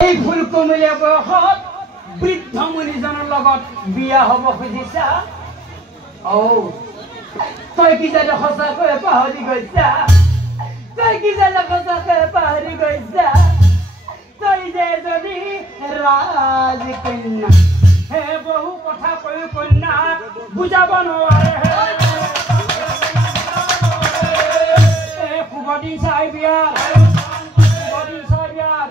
এই ফুল কমলীয়া বয়সত বৃদ্ধ মুনিজনৰ লগত বিয়া হ'ব খুজিছা ঔ তই কি জানো সঁচাকৈ পাহৰি গৈছা তই কি জানো সঁচাকৈ পাহৰি গৈছা তই যে এজনী ৰাজকন্যা হে বহু কথা কৈ কন্যা বুজাব নোৱাৰে শুভদিন চাই বিয়াৰ শুভদিন চাই বিয়াৰ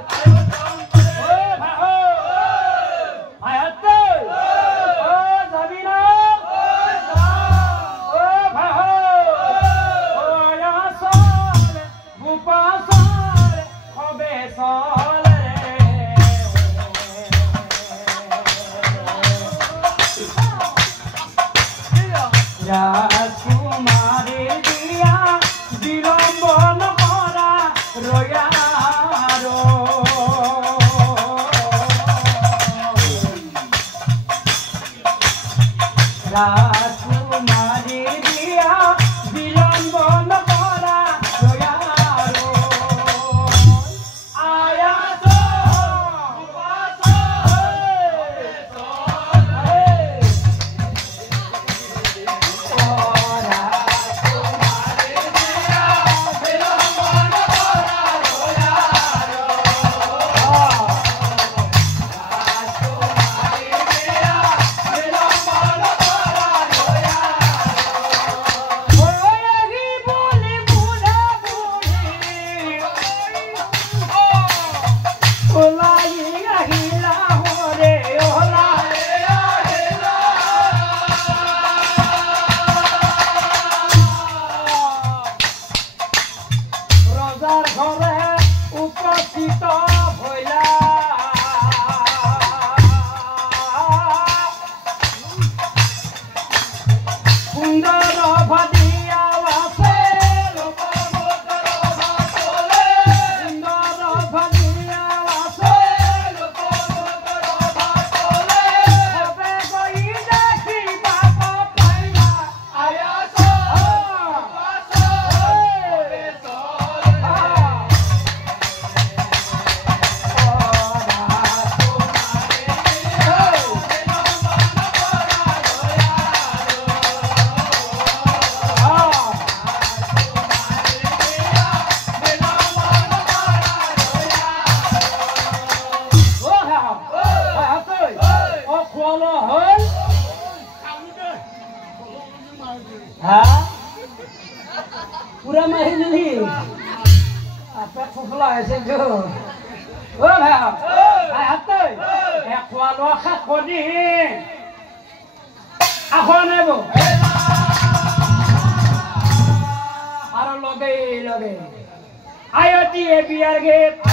রাজকুমারী দিয়া বিলম্বন করা রয়ারো রাজকুমারী দিয়া বিলম্বন করা রয়ারো আয়া তো पूरा माही नहीं apa kufla sejo oh ha hatoy e khwalo kha kodi akhone bo aro loge ayoti e biar gate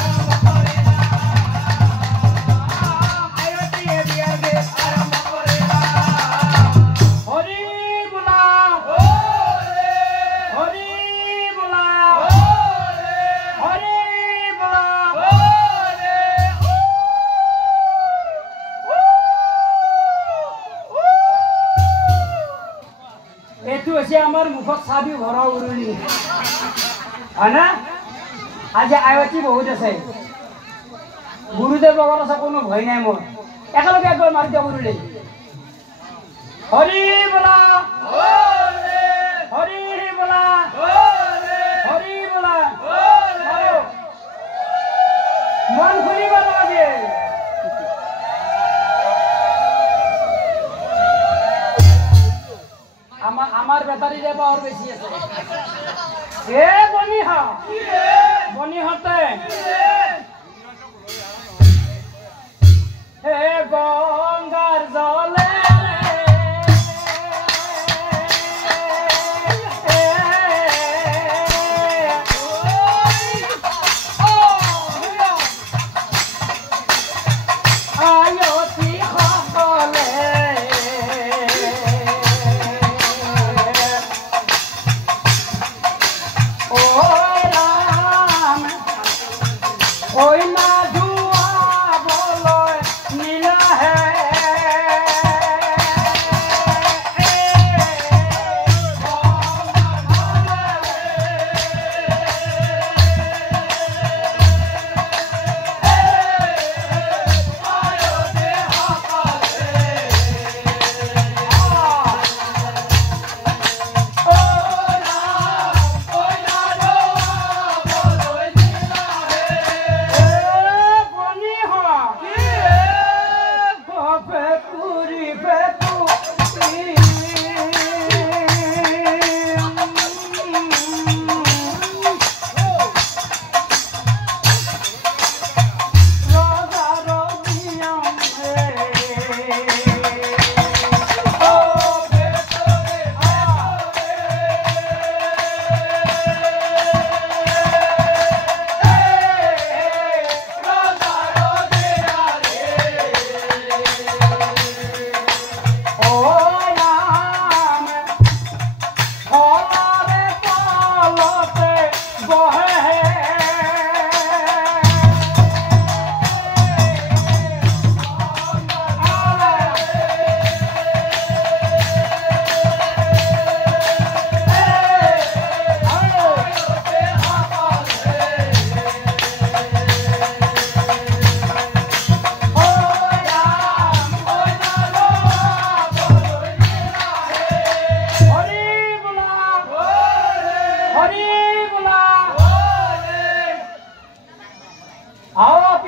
আমার মুখত চাবি ভরা উৰুলি হয়না আজি আয়তি বহুত আছে গুৰুদেৱ লগত আছে কোনো ভয় নাই মোৰ একেলগে একবাৰ মাৰি দিয়া উৰুলি হৰি বলা হৰি বলা হৰি বলা মন খুলিব লাগে আমার বেটারি রে পাওয়ার বেশি আছে এ বনি হতে হে গঙ্গার জলে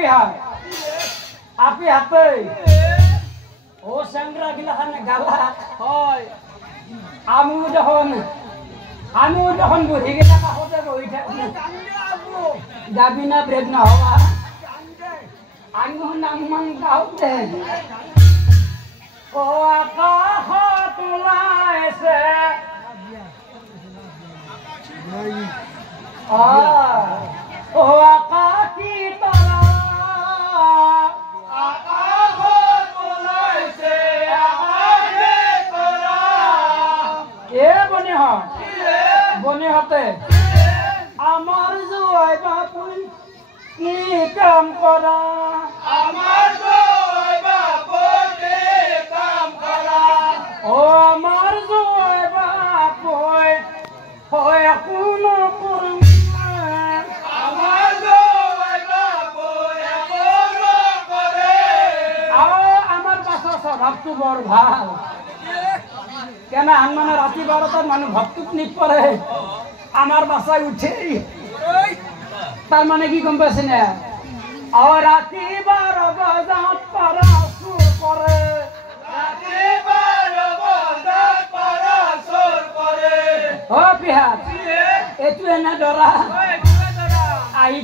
বিহার আপি হাতে ও সেংরা গিলা খানে গালা হয় আমিও যখন বুঝি গেলে কাহতে বই থাকি যাবি না ব্রেক না হওয়া আমিও নামমান গাওতে ও আকাশ তোলাইছে ও আকাশী তৰা আকাশ তোলাইছে আকাশী তৰা এ বনিহতে আমার জয় বাপুন কি কাম করা আমার জয় বাপুন কি কাম করা ও আমার জয় বাপুন হয় কোনো করুন আমার জয় বাপুন কোনো করে আমার বাসা স্বভাবটো বড় ভাল কেন মানে রাতি 12টার মানুষ ভক্তুক নিত পরে আমার বাসায় উঠে তার মানে কি গম পাইছে না রাতি 12 বাজাত পারা সুর করে রাতি 12 বাজাত পারা সুর করে ও বিহার এটু এনা ডরা আই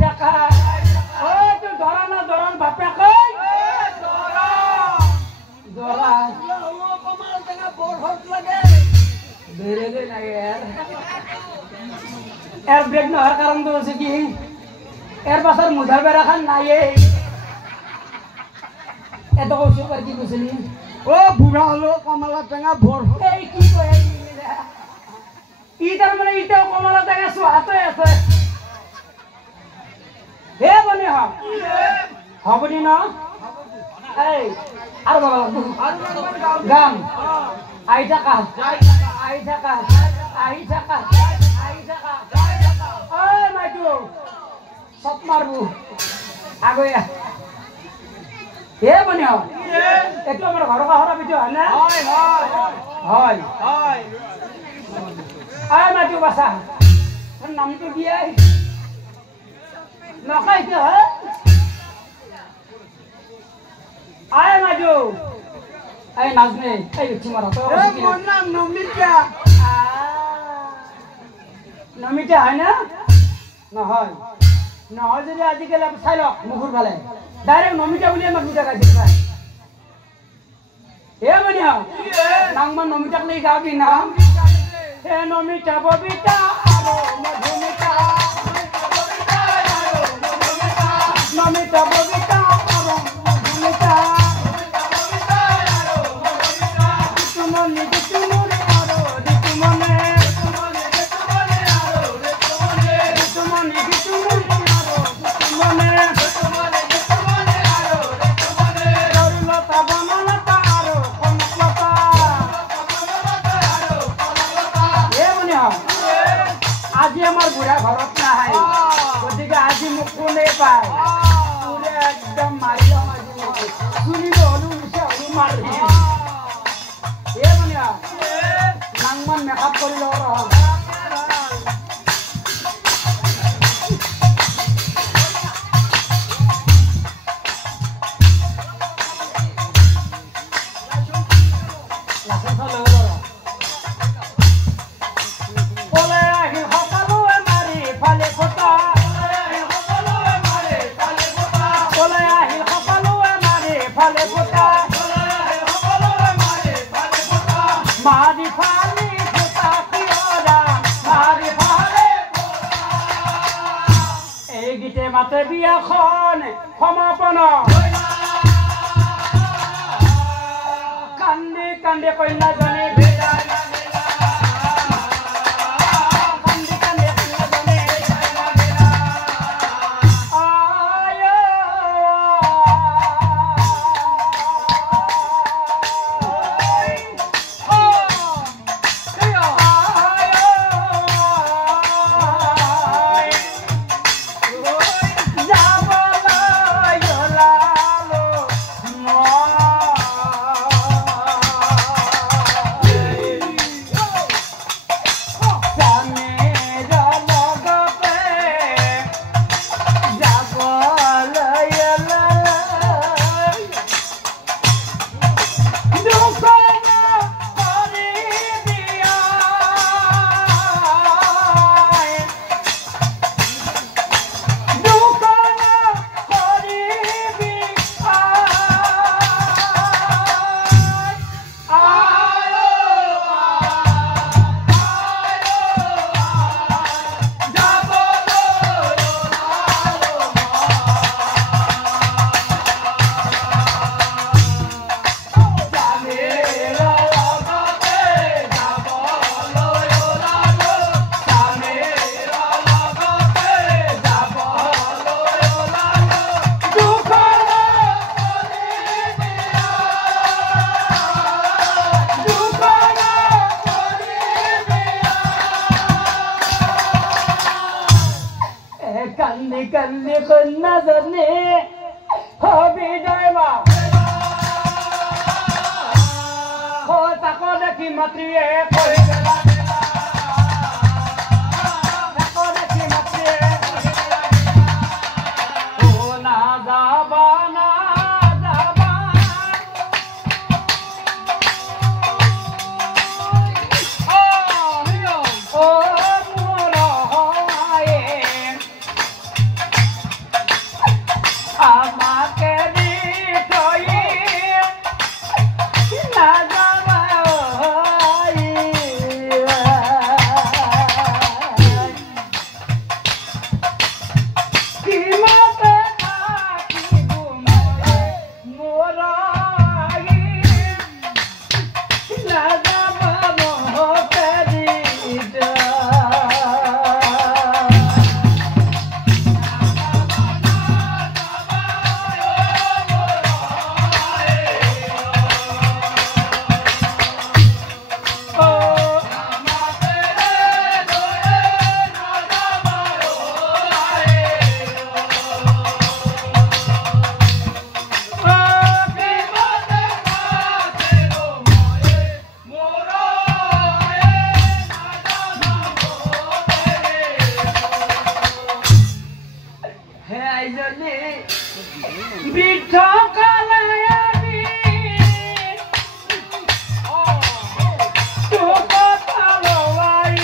থাকা ও তুই ডরা না ডরান বাপে কই ডরা এর ব্রেক না হওয়ার কারণ তো হচ্ছে কি এর বাসার মুধার বেড়া খান নাই এত কৌশল আর কি বুঝলি ও বুড়া হলো কমলা টেঙা ভোর এই কি কয় ই তার মানে ইটাও কমলা টেঙা সোহাতে আছে হে বনে হবনি না এই আর বাবা গান আই থাকা ওই মাইটু সব মারবো আগয়া হে বনিয়া একটু আমার ঘর কাহরা ভিডিও হয় না হয় আয় মাইটু বাসা নামটো দিয়াই নকাইতে হয় আয় মাইটু এই নাজনে এই তোমার তো মোর নাম নমিতা হয় না নহয় যদি আজিকালি চাই লওক মুখুর ফালে ডাইরেক্ট নমিতা বলি আমাক দুটা গাইছে এ বনিয়া নাংমান নমিতাক লৈ গাবি নাম হে নমিতা ববিতা আৰু মধুমিতা নমিতা ববিতা আৰু মধুমিতা আজি আমার বুড়া ঘরত নাই গতিকে আজি মোক কোনে পায় পুরে একদম মারিলাম আজি শুনিব হলু উঠে হলু মারি এ বনিয়া নাংমান মেকআপ করি লওয়া রহন মাতে বিয়াখন সমাপন কান্দে কান্দে কন্যাজনে নাজানে হবি দৈবা তাকো দেখি মাতৃয়ে কৈ বেলা তাকো দেখি মাতৃয়ে ও না যাবা না যাবা ও মোর হয় আমাকে দিতই না যাবা কিমতে থাকিব মোর না যাবা মহতে দিতা বৃদ্ধ কালায়ানি তোক পালৱাই